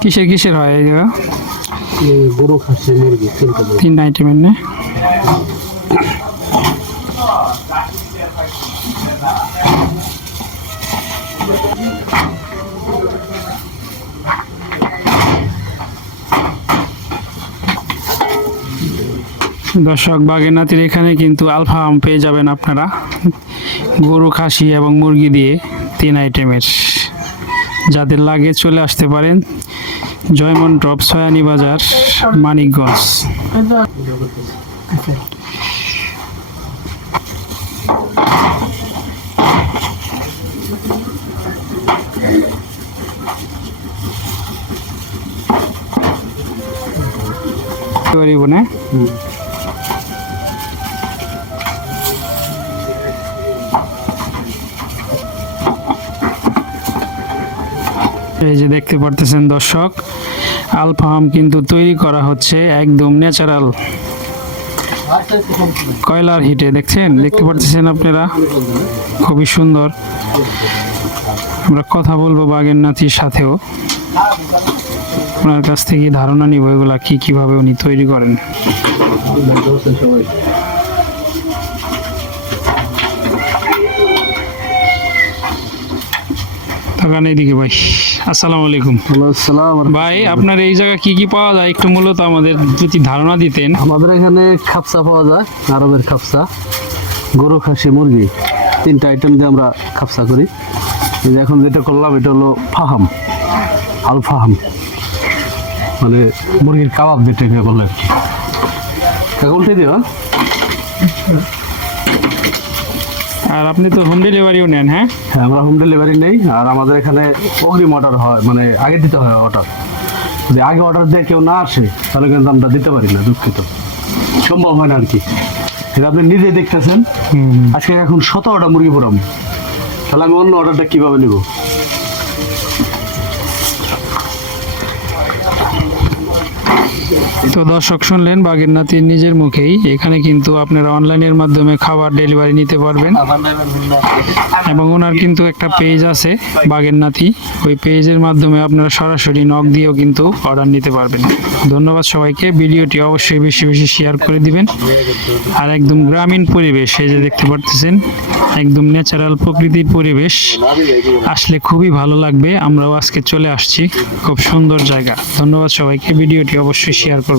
কিসের কিসের হয় এই জায়গা? গরু খাসি মুরগি 3 আইটেমের না? দর্শক, বাগেরনাথের এখানে কিন্তু আলফা আম পেয়ে যাবেন আপনারা, গরু খাসি এবং মুরগি দিয়ে 3 আইটেমের। যাদের লাগে চলে আসতে পারেন জয়মন ড্রপ, সয়ানি বাজার, মানিকগঞ্জ। না এই যে দেখতে পারতেছেন দর্শক, আলফা আম কিন্তু তৈরি করা হচ্ছে একদম ন্যাচারাল কয়লার হিটে। দেখতে পারতেছেন আপনারা, খুবই সুন্দর। আমরা কথা বলবো বাগেরনাথীর সাথেও, ওনার কাছ থেকে ধারণা নিব এগুলা কিভাবে উনি তৈরি করেন। এদিকে ভাই, আসসালামু আলাইকুম। ভাই, আপনার এই জায়গা কি পাওয়া যায় একটু মূলত আমাদের যদি ধারণা দিতেন। আমাদের এখানে খাপসা পাওয়া যায়, আরবের খাপসা, গরু খাসি মুরগি 3টা আইটেম দিয়ে আমরা খাপসা করি। এখন যেটা করলাম এটা হলো ফাহাম, আল ফাহাম, মানে মুরগির কাবাব যেটাকে বলে। উল্টে দিও। আর আপনি তো হোম ডেলিভারিও নেন? হ্যাঁ, আমরা হোম ডেলিভারি নেই। আর আমাদের এখানে অগ্রিম অর্ডার হয়, মানে আগে দিতে হয় অর্ডার। যদি আগে অর্ডার দিয়ে কেউ না আসে তাহলে কিন্তু আমরা দিতে পারি না, দুঃখিত, সম্ভব হয় না আর কি। এটা আপনি নিজেই দেখতেছেন, আজকে এখন 17টা মুরগি পোড়াম, তাহলে আমি অন্য অর্ডারটা কিভাবে নেব? তো দর্শক, শুনলেন বাগেরনাথীর নিজের মুখেই। এখানে কিন্তু আপনারা অনলাইনের মাধ্যমে খাবার ডেলিভারি নিতে পারবেন, এবং ওনার কিন্তু একটা পেজ আছে বাগেরনাথী, ওই পেজের মাধ্যমে আপনারা সরাসরি নক দিয়েও কিন্তু অর্ডার নিতে পারবেন। ধন্যবাদ সবাইকে। ভিডিওটি অবশ্যই বেশি বেশি শেয়ার করে দিবেন। আর একদম গ্রামীণ পরিবেশ, এই যে দেখতে পারতেছেন, একদম ন্যাচারাল প্রকৃতির পরিবেশ, আসলে খুবই ভালো লাগবে। আমরাও আজকে চলে আসছি, খুব সুন্দর জায়গা। ধন্যবাদ সবাইকে। ভিডিওটি অবশ্যই শেয়ার করবেন।